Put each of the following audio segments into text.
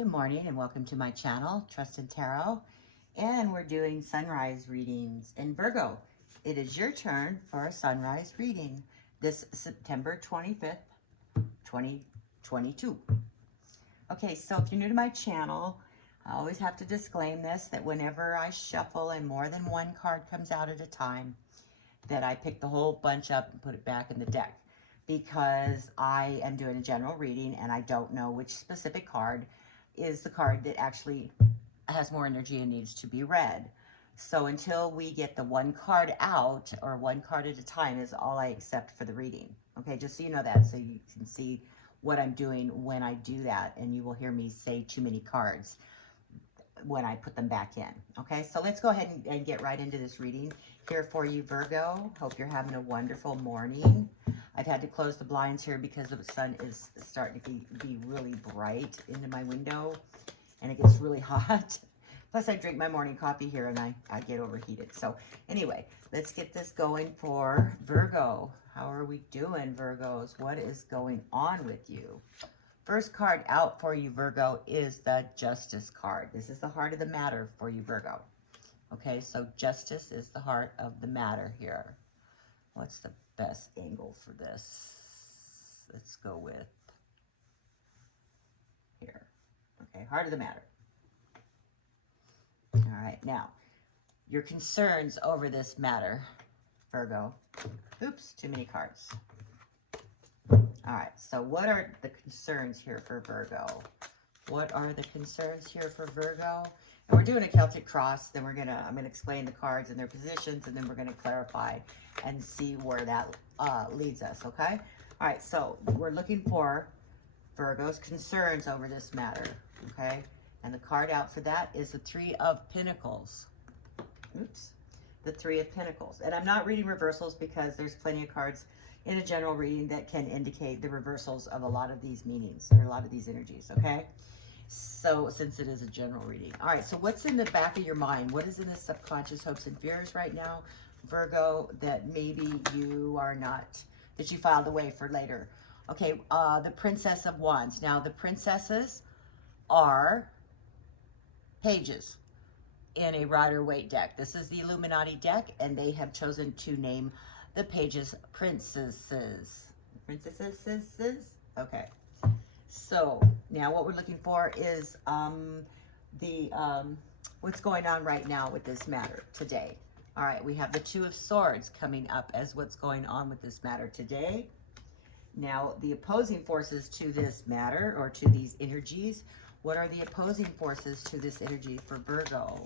Good morning and welcome to my channel, Trust in Tarot. And we're doing sunrise readings in Virgo. It is your turn for a sunrise reading this September 25th, 2022. Okay, so if you're new to my channel, I always have to disclaim this, that whenever I shuffle and more than one card comes out at a time, that I pick the whole bunch up and put it back in the deck. Because I am doing a general reading and I don't know which specific card is the card that actually has more energy and needs to be read. So until we get the one card out, or one card at a time, is all I accept for the reading. Okay, just so you know that, so you can see what I'm doing when I do that, and you will hear me say too many cards when I put them back in. Okay, so let's go ahead and get right into this reading here for you, Virgo. Hope you're having a wonderful morning. I've had to close the blinds here because the sun is starting to be really bright into my window, and it gets really hot. Plus, I drink my morning coffee here, and I get overheated. So anyway, let's get this going for Virgo. How are we doing, Virgos? What is going on with you? First card out for you, Virgo, is the Justice card. This is the heart of the matter for you, Virgo. Okay, so Justice is the heart of the matter here. What's the best angle for this? Let's go with here. Okay, heart of the matter. All right, now, your concerns over this matter, Virgo. Oops, too many cards. All right, so what are the concerns here for Virgo? What are the concerns here for Virgo? And we're doing a Celtic cross, then I'm gonna explain the cards and their positions, and then we're gonna clarify and see where that leads us, okay? All right, so we're looking for Virgo's concerns over this matter, okay? And the card out for that is the Three of Pentacles. Oops, the Three of Pentacles. And I'm not reading reversals because there's plenty of cards in a general reading that can indicate the reversals of a lot of these meanings, or a lot of these energies, okay? So since it is a general reading. All right, so what's in the back of your mind? What is in the subconscious hopes and fears right now, Virgo, that maybe you are not, that you filed away for later? Okay, the Princess of Wands. Now, the princesses are pages in a Rider-Waite deck. This is the Illuminati deck, and they have chosen to name the pages princesses. Princesses? Okay. So now what we're looking for is what's going on right now with this matter today. All right, we have the Two of Swords coming up as what's going on with this matter today. Now, the opposing forces to this matter, or to these energies, what are the opposing forces to this energy for Virgo?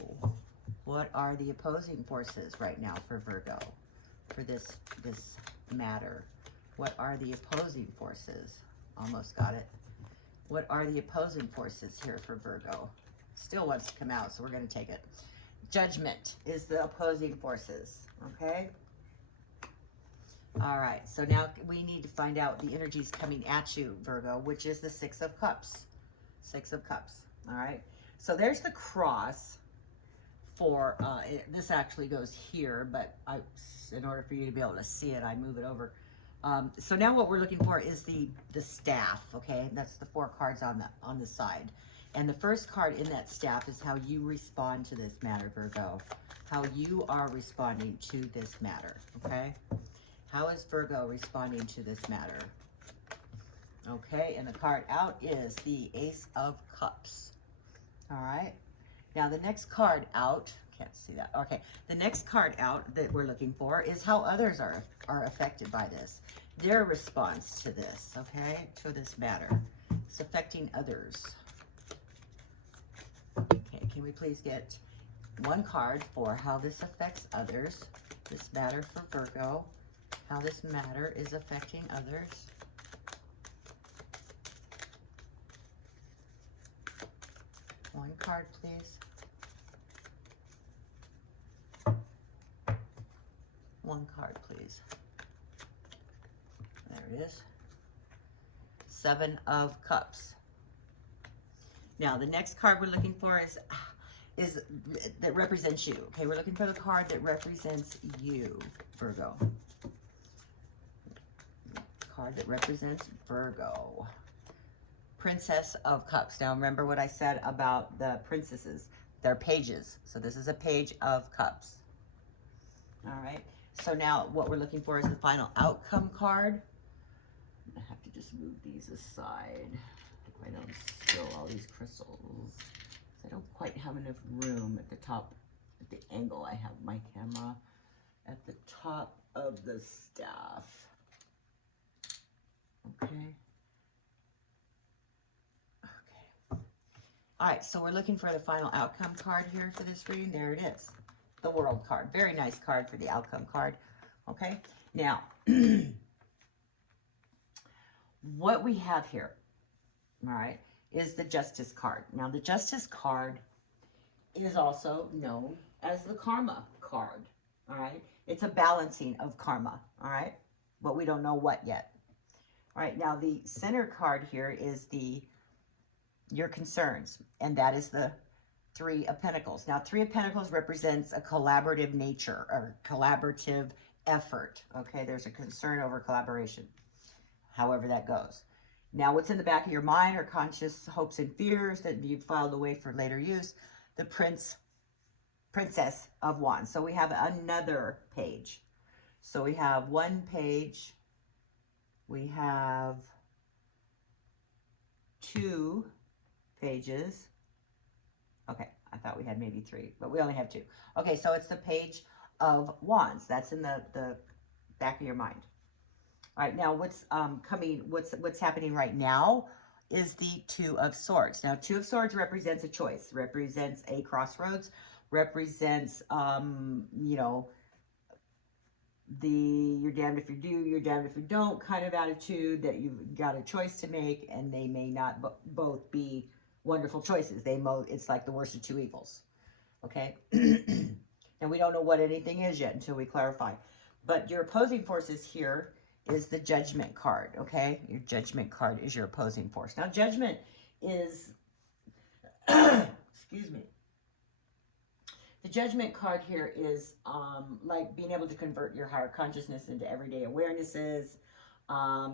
What are the opposing forces right now for Virgo, for this matter? What are the opposing forces? Almost got it. What are the opposing forces here for Virgo? Still wants to come out, so we're going to take it. Judgment is the opposing forces, okay? All right, so now we need to find out the energies coming at you, Virgo, which is the Six of Cups. Six of Cups, all right? So there's the cross for, this actually goes here, but in order for you to be able to see it, I move it over. So now what we're looking for is the staff, okay? That's the four cards on the side. And the first card in that staff is how you respond to this matter, Virgo. How you are responding to this matter, okay? How is Virgo responding to this matter? Okay, and the card out is the Ace of Cups. All right. Now the next card out, can't see that. Okay, the next card out that we're looking for is how others are affected by this. Their response to this, okay, to this matter. It's affecting others. Okay, can we please get one card for how this affects others? This matter for Virgo. How this matter is affecting others. One card, please. One card, please. There it is. Seven of Cups. Now, the next card we're looking for is that represents you. Okay, we're looking for the card that represents you, Virgo. Card that represents Virgo. Princess of Cups. Now remember what I said about the princesses. They're pages. So this is a page of cups. All right. So now what we're looking for is the final outcome card. I have to just move these aside if I don't spill all these crystals. I don't quite have enough room at the top, at the angle I have my camera, at the top of the staff. Okay. All right, so we're looking for the final outcome card here for this reading. There it is, the World card. Very nice card for the outcome card. Okay, now, what we have here, all right, is the Justice card. Now, the Justice card is also known as the Karma card, all right? It's a balancing of karma, all right? But we don't know what yet. All right, now the center card here is your concerns, and that is the Three of Pentacles. Now, Three of Pentacles represents a collaborative nature or collaborative effort. Okay, there's a concern over collaboration, however that goes. Now, what's in the back of your mind are conscious hopes and fears that you've filed away for later use. The Princess of Wands. So we have another page. So we have one page. We have two pages. Okay, I thought we had maybe three, but we only have two. Okay, so it's the Page of Wands. That's in the back of your mind. All right, now what's what's happening right now is the Two of Swords. Now, Two of Swords represents a choice, represents a crossroads, represents you know, the you're damned if you do, you're damned if you don't kind of attitude, that you've got a choice to make, and they may not both be wonderful choices. It's like the worst of two evils. Okay. And we don't know what anything is yet until we clarify. But your opposing forces here is the Judgment card. Okay, your Judgment card is your opposing force. Now, Judgment is excuse me. The Judgment card here is like being able to convert your higher consciousness into everyday awarenesses.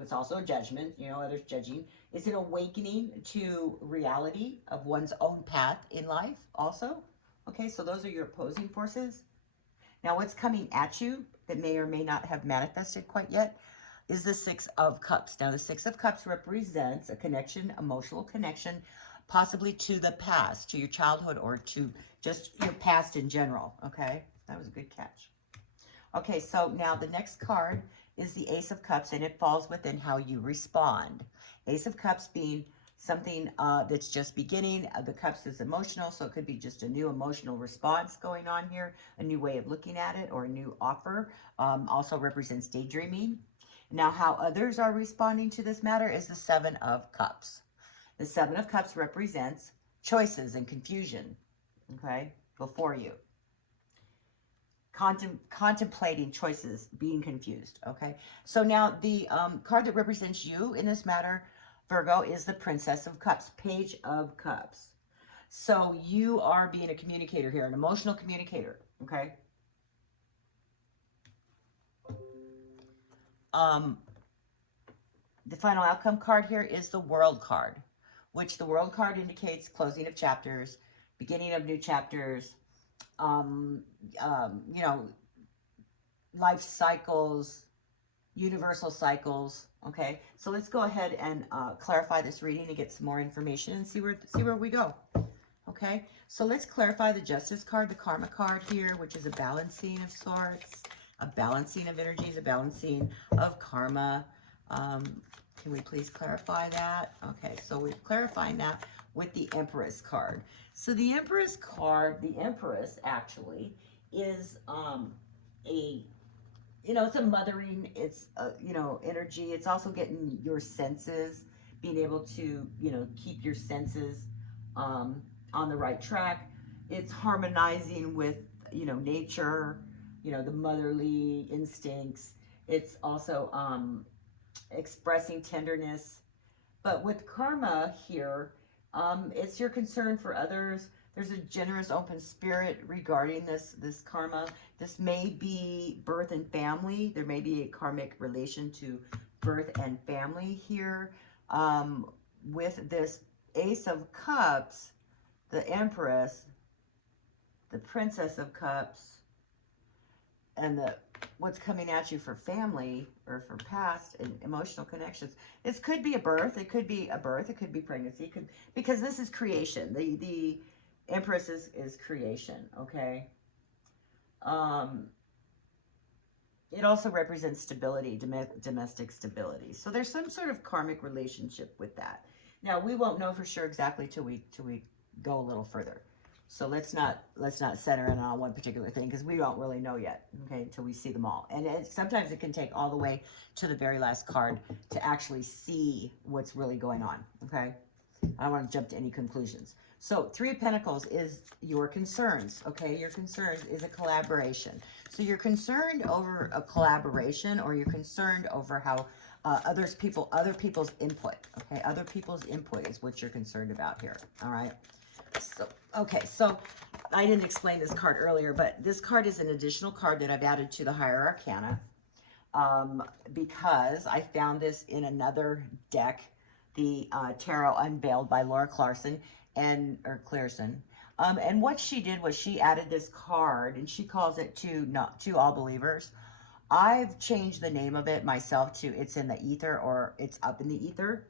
It's also a judgment, you know, others judging. It's an awakening to reality of one's own path in life also. Okay, so those are your opposing forces. Now, what's coming at you that may or may not have manifested quite yet is the Six of Cups. Now, the Six of Cups represents a connection, emotional connection, possibly to the past, to your childhood, or to just your past in general. Okay, that was a good catch. Okay, so now the next card is the Ace of Cups, and it falls within how you respond. Ace of Cups being something that's just beginning. The Cups is emotional, so it could be just a new emotional response going on here, a new way of looking at it, or a new offer. Also represents daydreaming. Now, how others are responding to this matter is the Seven of Cups. The Seven of Cups represents choices and confusion, okay, before you. Contemplating choices, being confused, okay? So now the card that represents you in this matter, Virgo, is the Princess of Cups, Page of Cups. So you are being a communicator here, an emotional communicator, okay? The final outcome card here is the World card, which the World card indicates closing of chapters, beginning of new chapters, you know, life cycles, universal cycles. Okay, so let's go ahead and clarify this reading and get some more information and see where we go. Okay, so let's clarify the Justice card, the Karma card here, which is a balancing of sorts, a balancing of energies, a balancing of karma. Can we please clarify that? Okay, so we're clarifying that with the Empress card. So the Empress card, the Empress actually is you know, it's a mothering, it's you know, energy. It's also getting your senses, being able to, you know, keep your senses on the right track. It's harmonizing with, you know, nature, you know, the motherly instincts. It's also expressing tenderness. But with karma here, it's your concern for others. There's a generous, open spirit regarding this karma. This may be birth and family. There may be a karmic relation to birth and family here. with this Ace of Cups, the Empress, the Princess of Cups, and the what's coming at you for family or for past and emotional connections. This could be a birth. It could be a birth. It could be pregnancy. Because this is creation. The Empress is creation. Okay. It also represents stability, domestic stability. So there's some sort of karmic relationship with that. Now we won't know for sure exactly till we go a little further. So let's not center in on one particular thing because we don't really know yet, okay, until we see them all. And sometimes it can take all the way to the very last card to actually see what's really going on, okay? I don't want to jump to any conclusions. So Three of Pentacles is your concerns, okay? Your concerns is a collaboration. So you're concerned over a collaboration, or you're concerned over how other people's input, okay? Other people's input is what you're concerned about here, all right? So, okay, so I didn't explain this card earlier, but this card is an additional card that I've added to the Higher Arcana because I found this in another deck, the Tarot Unveiled by Laura Clarkson, and what she did was she added this card, and she calls it to all believers. I've changed the name of it myself to It's in the Ether, or It's Up in the Ether.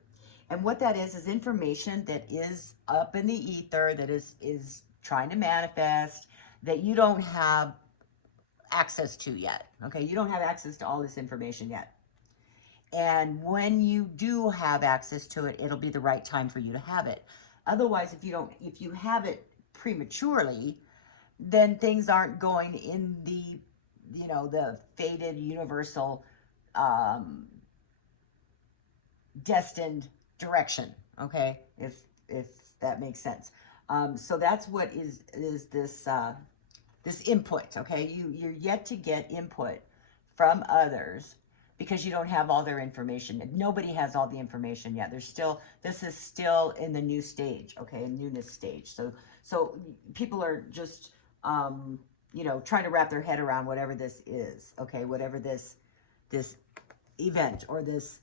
And what that is information that is up in the ether, that is trying to manifest, that you don't have access to yet. Okay, you don't have access to all this information yet. And when you do have access to it, it'll be the right time for you to have it. Otherwise, if you have it prematurely, then things aren't going in the, the fated universal destined direction, okay, if that makes sense. So that's what is this this input, okay? You're yet to get input from others because you don't have all their information. Nobody has all the information yet. This is still in the new stage, okay, newness stage. So people are just trying to wrap their head around whatever this is, okay, whatever this event or this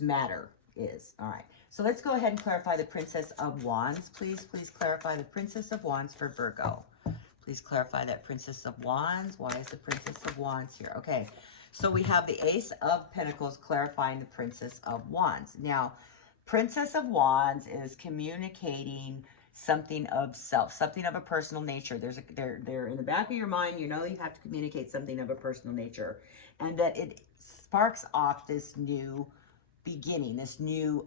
matter is. All right, so let's go ahead and clarify the Princess of Wands. Please clarify the Princess of Wands for Virgo. Please clarify that Princess of Wands. Why is the Princess of Wands here? Okay, so we have the Ace of Pentacles clarifying the Princess of Wands. Now, Princess of Wands is communicating something of self, something of a personal nature. They're in the back of your mind, you have to communicate something of a personal nature, and that it sparks off this new beginning, this new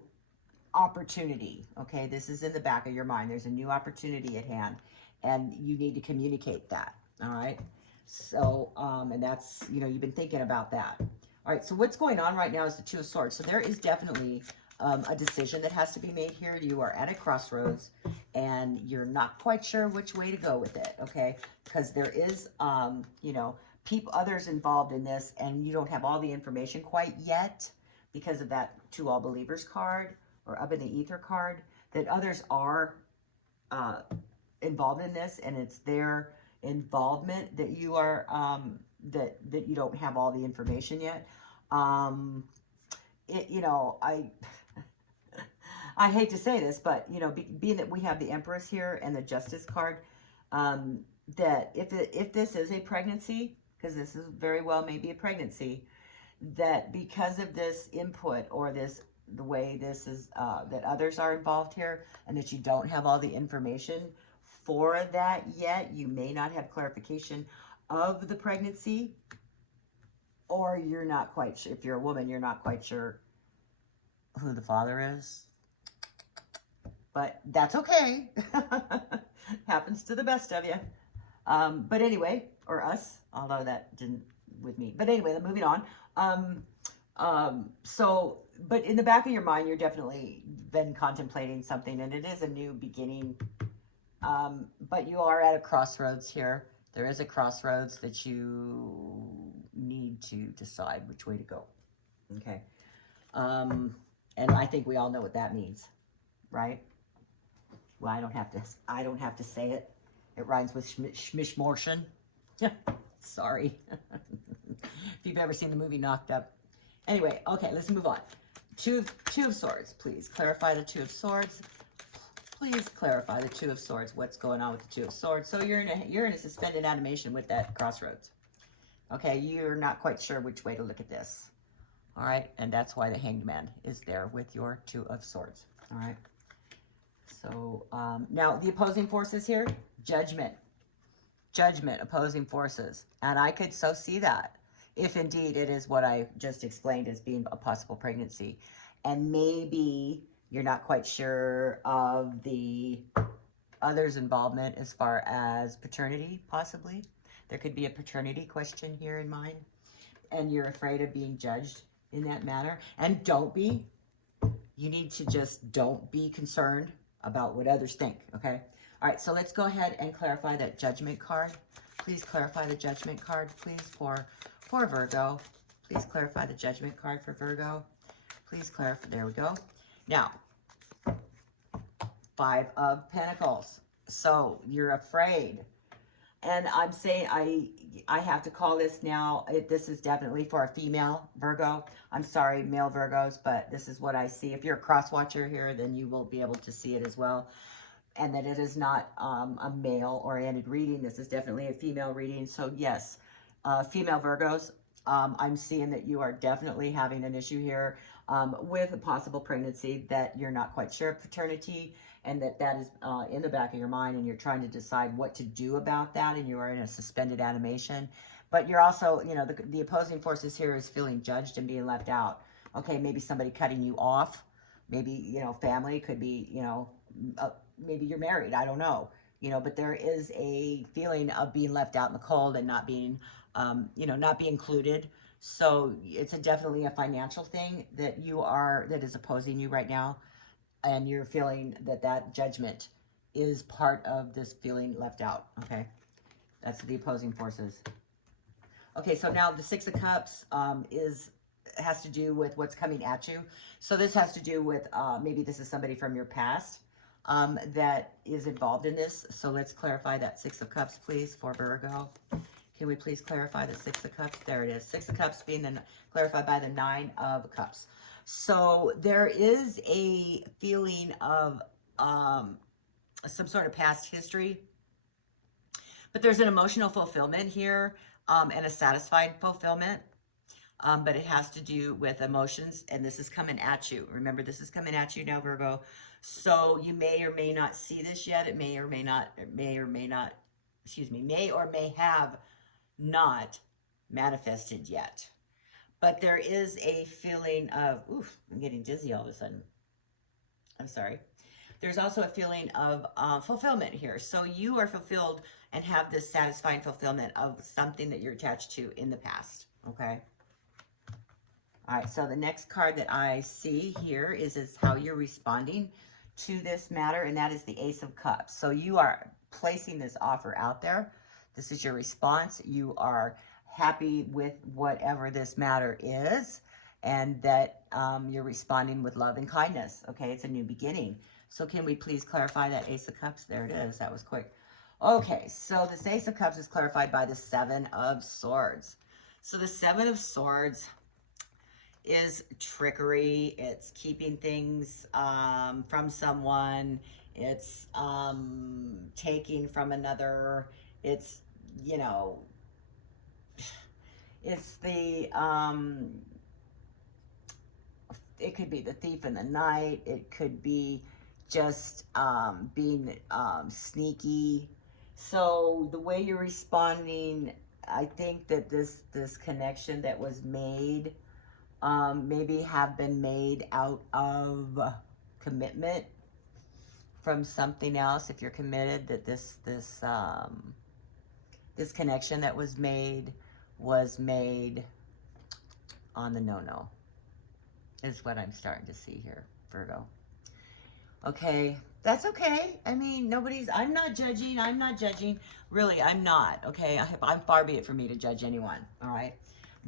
opportunity, okay? This is in the back of your mind. There's a new opportunity at hand, and you need to communicate that, all right? So, and that's, you've been thinking about that. All right, so what's going on right now is the Two of Swords. So there is definitely a decision that has to be made here. You are at a crossroads, and you're not quite sure which way to go with it, okay? Because there is, others involved in this, and you don't have all the information quite yet, because of that To All Believers card, or Up in the Ether card, that others are involved in this, and it's their involvement that you are, that you don't have all the information yet. I hate to say this, but, being that we have the Empress here and the Justice card, that if this is a pregnancy, because this is very well maybe a pregnancy, that because of this input or the way this is, that others are involved here, and that you don't have all the information for that yet, you may not have clarification of the pregnancy, or you're not quite sure, if you're a woman, you're not quite sure who the father is. But that's okay. Happens to the best of you. But anyway, or us, although that didn't with me. But anyway, moving on. But in the back of your mind, you're definitely been contemplating something, and it is a new beginning. But you are at a crossroads here. There is a crossroads that you need to decide which way to go. Okay. And I think we all know what that means, right? Well, I don't have to say it. It rhymes with schmishmortion. Sorry. If you've ever seen the movie Knocked Up. Anyway, okay, let's move on. Two of Swords, please. Clarify the Two of Swords. Please clarify the Two of Swords. What's going on with the Two of Swords? So you're in a suspended animation with that crossroads. Okay, you're not quite sure which way to look at this. All right, and that's why the Hanged Man is there with your Two of Swords. All right. So now the opposing forces here, Judgment. Judgment, opposing forces. And I could so see that if indeed it is what I just explained as being a possible pregnancy. And maybe you're not quite sure of the others' involvement as far as paternity, possibly. There could be a paternity question here in mind. And you're afraid of being judged in that manner. And don't be. You need to just don't be concerned about what others think, okay? All right, so let's go ahead and clarify that Judgment card. Please clarify the Judgment card, please, for Virgo. Please clarify the Judgment card for Virgo. Please clarify. There we go. Now, Five of Pentacles. So you're afraid. And I'm saying I have to call this now. This is definitely for a female Virgo. I'm sorry, male Virgos, but this is what I see. If you're a cross watcher here, then you will be able to see it as well. And that it is not a male-oriented reading. This is definitely a female reading. So yes, female Virgos, I'm seeing that you are definitely having an issue here with a possible pregnancy that you're not quite sure of paternity, and that is in the back of your mind, and you're trying to decide what to do about that, and you are in a suspended animation. But you're also, you know, the opposing forces here is feeling judged and being left out. Okay, maybe somebody cutting you off. Maybe, you know, family could be, you know, maybe you're married. I don't know. You know, but there is a feeling of being left out in the cold and not being, you know, not being included. So it's definitely a financial thing that that is opposing you right now. And you're feeling that judgment is part of this feeling left out. Okay. That's the opposing forces. Okay. So now the Six of Cups has to do with what's coming at you. So this has to do with, maybe this is somebody from your past that is involved in this. So let's clarify that Six of Cups, please, for Virgo. Can we please clarify the Six of Cups? There it is. Six of Cups being clarified by the Nine of Cups. So there is a feeling of some sort of past history, but there's an emotional fulfillment here and a satisfied fulfillment. But it has to do with emotions, and this is coming at you. Remember, this is coming at you now, Virgo. So you may or may not see this yet. It may or may not, may or may have not manifested yet. But there is a feeling of, oof, I'm getting dizzy all of a sudden. I'm sorry. There's also a feeling of fulfillment here. So you are fulfilled and have this satisfying fulfillment of something that you're attached to in the past, okay? All right, so the next card that I see here is how you're responding to this matter, and that is the Ace of Cups. So you are placing this offer out there. This is your response. You are happy with whatever this matter is, and that you're responding with love and kindness. Okay, it's a new beginning. So can we please clarify that Ace of Cups? There it is. That was quick. Okay, so this Ace of Cups is clarified by the Seven of Swords. So the Seven of Swords is trickery. It's keeping things from someone. It's taking from another. It's, you know, it's the, it could be the thief in the night. It could be just being sneaky. So the way you're responding, I think that this connection that was made maybe have been made out of commitment from something else. If you're committed, that this connection that was made on the no-no, is what I'm starting to see here, Virgo. Okay, that's okay. I mean, I'm not judging. Really, I'm not, okay? I'm far be it for me to judge anyone, all right?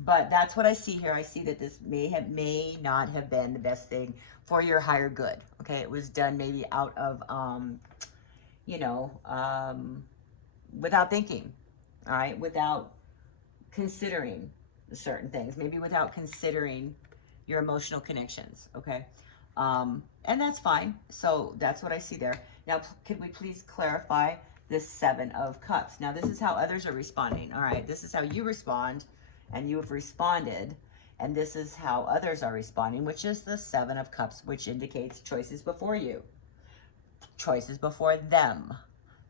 But that's what I see here. I see that this may not have been the best thing for your higher good, okay? It was done maybe out of, you know, without thinking, all right? Without considering certain things, maybe without considering your emotional connections, okay? And that's fine. So that's what I see there. Now, could we please clarify this 7 of Cups? Now, this is how others are responding. All right, this is how you respond, and you have responded. And this is how others are responding, which is the 7 of Cups, which indicates choices before you, choices before them,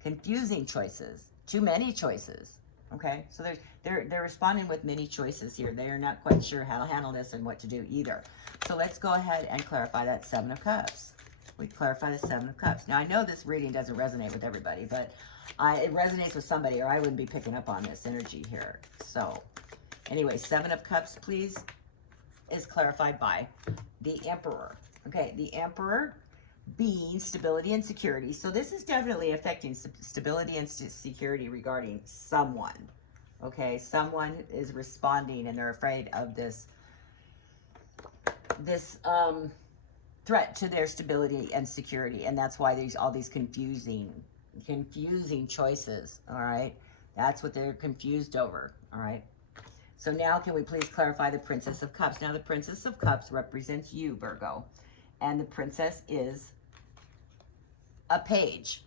confusing choices, too many choices. Okay, so they're responding with many choices here. They are not quite sure how to handle this and what to do either. So let's go ahead and clarify that 7 of Cups. We clarify the 7 of Cups. Now, I know this reading doesn't resonate with everybody, but it resonates with somebody, or I wouldn't be picking up on this energy here. So anyway, 7 of Cups, please, is clarified by the Emperor. Okay, the Emperor being stability and security. So this is definitely affecting stability and security regarding someone. Okay, someone is responding and they're afraid of this threat to their stability and security, and that's why there's all these confusing choices. All right, that's what they're confused over. All right, so now can we please clarify the Princess of Cups? Now the Princess of Cups represents you, Virgo, and the Princess is a page.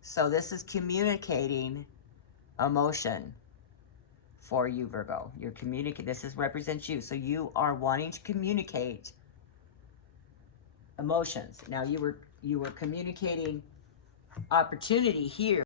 So this is communicating emotion for you, Virgo. You're communicating. This represents you. So you are wanting to communicate emotions. Now you were communicating opportunity here.